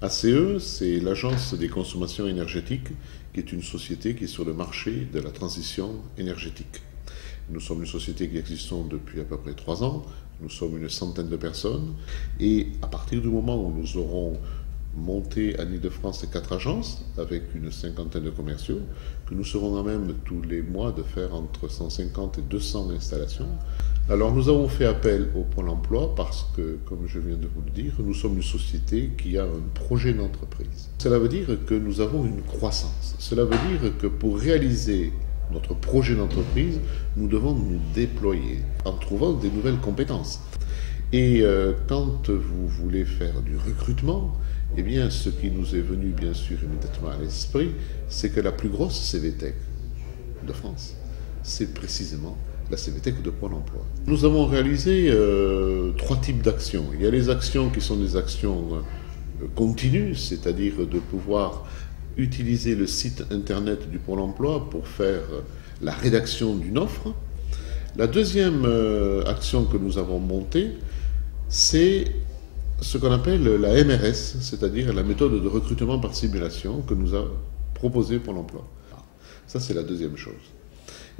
ACE, c'est l'Agence des consommations énergétiques, qui est une société qui est sur le marché de la transition énergétique. Nous sommes une société qui existe depuis à peu près 3 ans. Nous sommes une centaine de personnes. Et à partir du moment où nous aurons monté en Ile-de-France 4 agences, avec une cinquantaine de commerciaux, que nous serons à même tous les mois de faire entre 150 et 200 installations. Alors nous avons fait appel au Pôle emploi parce que, comme je viens de vous le dire, nous sommes une société qui a un projet d'entreprise. Cela veut dire que nous avons une croissance. Cela veut dire que pour réaliser notre projet d'entreprise, nous devons nous déployer en trouvant des nouvelles compétences. Et quand vous voulez faire du recrutement, eh bien, ce qui nous est venu bien sûr immédiatement à l'esprit, c'est que la plus grosse CVTech de France, c'est précisément la CVTech de Pôle emploi. Nous avons réalisé 3 types d'actions. Il y a les actions qui sont des actions continues, c'est-à-dire de pouvoir utiliser le site internet du Pôle emploi pour faire la rédaction d'une offre. La deuxième action que nous avons montée, c'est ce qu'on appelle la MRS, c'est-à-dire la méthode de recrutement par simulation que nous a proposé Pôle emploi. Ça, c'est la deuxième chose.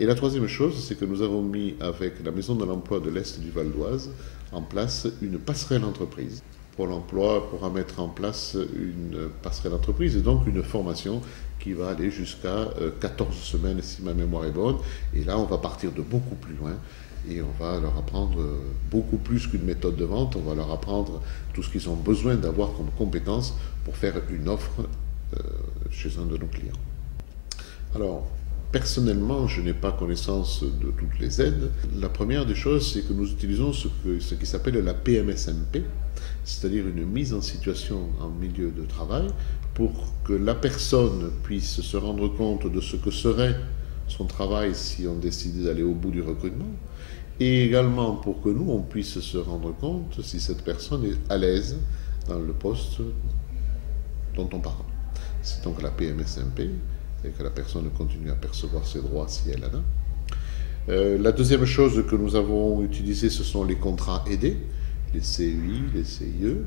Et la troisième chose, c'est que nous avons mis avec la Maison de l'Emploi de l'Est du Val d'Oise en place une passerelle entreprise. Pôle emploi pourra mettre en place une passerelle entreprise et donc une formation qui va aller jusqu'à 14 semaines si ma mémoire est bonne. Et là, on va partir de beaucoup plus loin et on va leur apprendre beaucoup plus qu'une méthode de vente. On va leur apprendre tout ce qu'ils ont besoin d'avoir comme compétences pour faire une offre chez un de nos clients. Alors, personnellement, je n'ai pas connaissance de toutes les aides. La première des choses, c'est que nous utilisons ce qui s'appelle la PMSMP, c'est-à-dire une mise en situation en milieu de travail pour que la personne puisse se rendre compte de ce que serait son travail si on décidait d'aller au bout du recrutement, et également pour que nous, on puisse se rendre compte si cette personne est à l'aise dans le poste dont on parle. C'est donc la PMSMP, et que la personne continue à percevoir ses droits si elle en a. La deuxième chose que nous avons utilisée, ce sont les contrats aidés, les CEI, les CIE.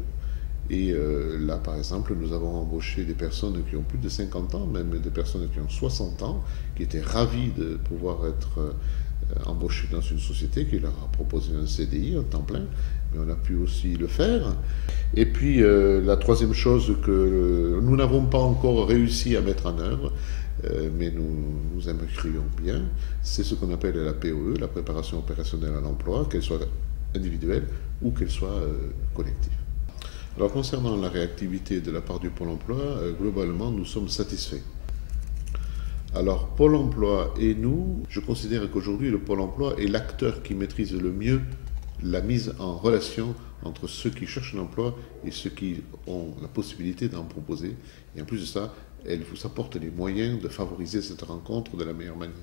Et là, par exemple, nous avons embauché des personnes qui ont plus de 50 ans, même des personnes qui ont 60 ans, qui étaient ravies de pouvoir être embauchées dans une société qui leur a proposé un CDI, un temps plein, mais on a pu aussi le faire. Et puis, la troisième chose que nous n'avons pas encore réussi à mettre en œuvre, mais nous aimerions bien, c'est ce qu'on appelle la POE, la préparation opérationnelle à l'emploi, qu'elle soit individuelle ou qu'elle soit collective. Alors concernant la réactivité de la part du Pôle emploi, globalement nous sommes satisfaits. Alors Pôle emploi et nous, je considère qu'aujourd'hui le Pôle emploi est l'acteur qui maîtrise le mieux la mise en relation entre ceux qui cherchent un emploi et ceux qui ont la possibilité d'en proposer. Et en plus de ça, elle vous apporte les moyens de favoriser cette rencontre de la meilleure manière.